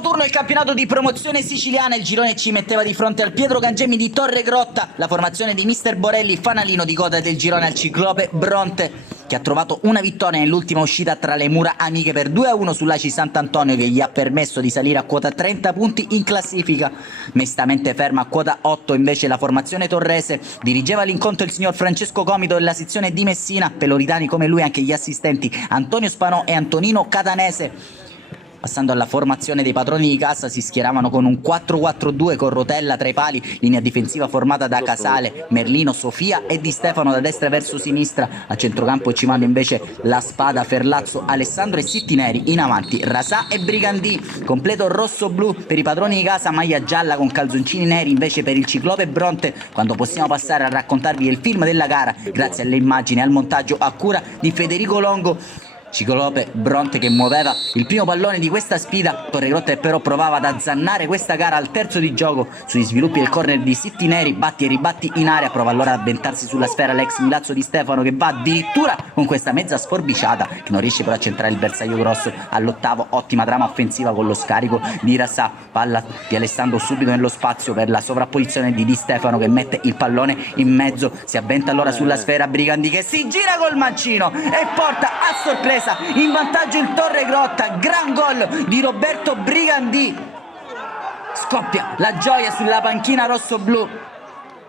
Nuovo turno il campionato di promozione siciliana. Il girone ci metteva di fronte al Pietro Gangemi di Torregrotta. La formazione di mister Borelli, fanalino di coda del girone al Ciclope Bronte, che ha trovato una vittoria nell'ultima uscita tra le mura amiche per 2-1 sull'Aci Sant'Antonio, che gli ha permesso di salire a quota 30 punti in classifica. Mestamente ferma a quota 8 invece la formazione torrese. Dirigeva l'incontro il signor Francesco Comito della sezione di Messina, peloritani come lui anche gli assistenti Antonio Spanò e Antonino Catanese. Passando alla formazione dei padroni di casa, si schieravano con un 4-4-2 con Rotella tra i pali, linea difensiva formata da Casale, Merlino, Sofia e Di Stefano da destra verso sinistra. A centrocampo ci vanno invece La Spada, Ferlazzo, Alessandro e Sittineri. In avanti Rasà e Brigandì. Completo rosso-blu per i padroni di casa, maglia gialla con calzoncini neri invece per il Ciclope Bronte, quando possiamo passare a raccontarvi il film della gara grazie alle immagini e al montaggio a cura di Federico Longo. Ciclope Bronte che muoveva il primo pallone di questa sfida. Torregrotta però provava ad azzannare questa gara al terzo di gioco. Sugli sviluppi del corner di Sittineri, batti e ribatti in area, prova allora ad avventarsi sulla sfera l'ex Milazzo Di Stefano, che va addirittura con questa mezza sforbiciata, che non riesce però a centrare il bersaglio grosso all'ottavo. Ottima trama offensiva con lo scarico di Rasà, palla di Alessandro subito nello spazio per la sovrapposizione di Di Stefano, che mette il pallone in mezzo. Si avventa allora sulla sfera Brigandi, che si gira col mancino e porta a sorpresa in vantaggio il Torregrotta. Gran gol di Roberto Brigandì. Scoppia la gioia sulla panchina rosso-blu.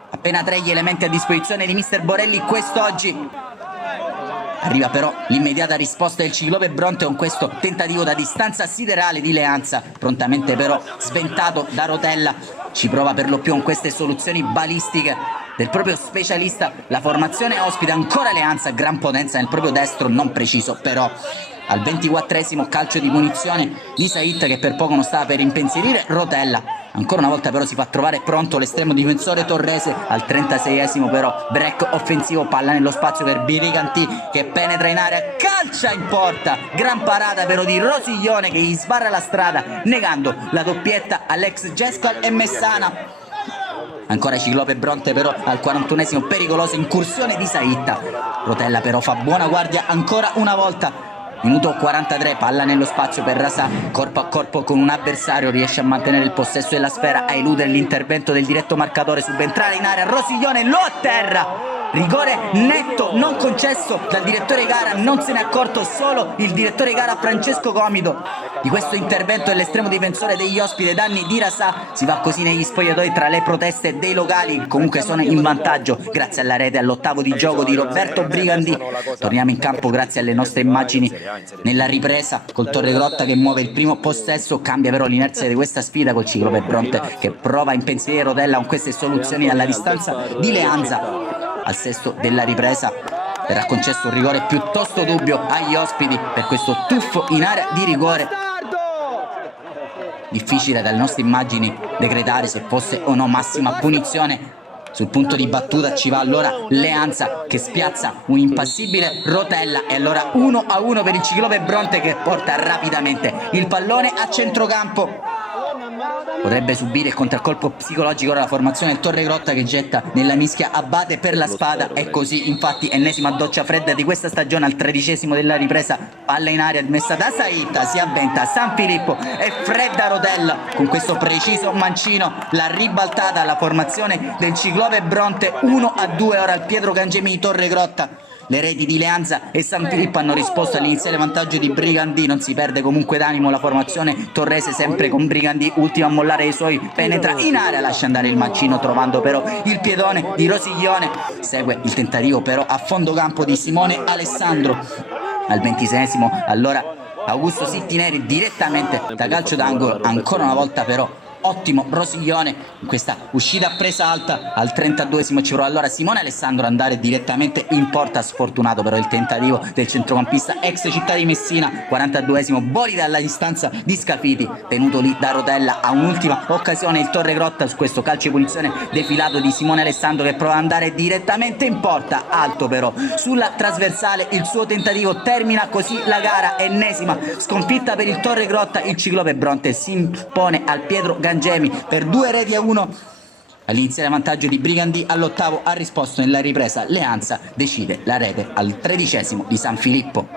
Appena tre gli elementi a disposizione di mister Borelli quest'oggi. Arriva però l'immediata risposta del Ciclope Bronte con questo tentativo da distanza siderale di Leanza, prontamente però sventato da Rotella. Ci prova per lo più con queste soluzioni balistiche del proprio specialista. La formazione ospita ancora Leanza, gran potenza nel proprio destro, non preciso però. Al 24esimo calcio di punizione di Sait, che per poco non stava per impensierire Rotella. Ancora una volta però si fa trovare pronto l'estremo difensore torrese. Al 36esimo però break offensivo, palla nello spazio per Brigandì, che penetra in area, calcia in porta. Gran parata però di Rosiglione, che gli sbarra la strada, negando la doppietta all'ex Gescal e Messana. Ancora Ciclope Bronte però al 41esimo, pericolosa incursione di Saitta. Rotella però fa buona guardia ancora una volta. Minuto 43, palla nello spazio per Rasà, corpo a corpo con un avversario, riesce a mantenere il possesso della sfera, a eludere l'intervento del diretto marcatore, subentrare in area, Rosiglione lo atterra. Rigore netto, non concesso dal direttore gara, non se ne è accorto solo il direttore gara Francesco Comito di questo intervento dell'estremo difensore degli ospiti ai danni di Rasà. Si va così negli spogliatoi tra le proteste dei locali, comunque sono in vantaggio grazie alla rete all'ottavo di gioco di Roberto Brigandì. Torniamo in campo grazie alle nostre immagini nella ripresa col Torregrotta che muove il primo possesso. Cambia però l'inerzia di questa sfida col Ciclope Bronte che prova a impensierire Rotella con queste soluzioni alla distanza di Leanza. Al sesto della ripresa verrà concesso un rigore piuttosto dubbio agli ospiti per questo tuffo in area di rigore. Difficile dalle nostre immagini decretare se fosse o no massima punizione. Sul punto di battuta ci va allora Leanza, che spiazza un impassibile Rotella, e allora 1-1 per il Ciclope Bronte, che porta rapidamente il pallone a centrocampo. Potrebbe subire il contraccolpo psicologico ora la formazione del Torregrotta, che getta nella mischia Abate per La Spada. E così infatti ennesima doccia fredda di questa stagione al 13esimo della ripresa, palla in aria messa da Saitta, si avventa San Filippo e fredda Rotella con questo preciso mancino, la ribaltata alla formazione del Ciclope Bronte. 1-2 ora al Pietro Gangemi di Torregrotta. Le reti di Leanza e San Filippo hanno risposto all'iniziale vantaggio di Brigandì. Non si perde comunque d'animo la formazione torrese, sempre con Brigandì ultimo a mollare i suoi, penetra in area, lascia andare il mancino trovando però il piedone di Rosiglione. Segue il tentativo però a fondo campo di Simone Alessandro. Al 26esimo allora Augusto Sittineri direttamente da calcio d'angolo. Ancora una volta però ottimo Rosiglione in questa uscita presa alta. Al 32esimo ci prova allora Simone Alessandro ad andare direttamente in porta, sfortunato però il tentativo del centrocampista ex Città di Messina. 42esimo, Boli dalla distanza di Scafiti, tenuto lì da Rotella. A un'ultima occasione il Torregrotta su questo calcio di punizione defilato di Simone Alessandro, che prova ad andare direttamente in porta, alto però sulla trasversale. Il suo tentativo termina così la gara, ennesima sconfitta per il Torregrotta. Il Ciclope Bronte si impone al Pietro Gangemi per 2-1. All'iniziale vantaggio di Brigandì, all'ottavo ha risposto nella ripresa Leanza, decide la rete al 13esimo di San Filippo.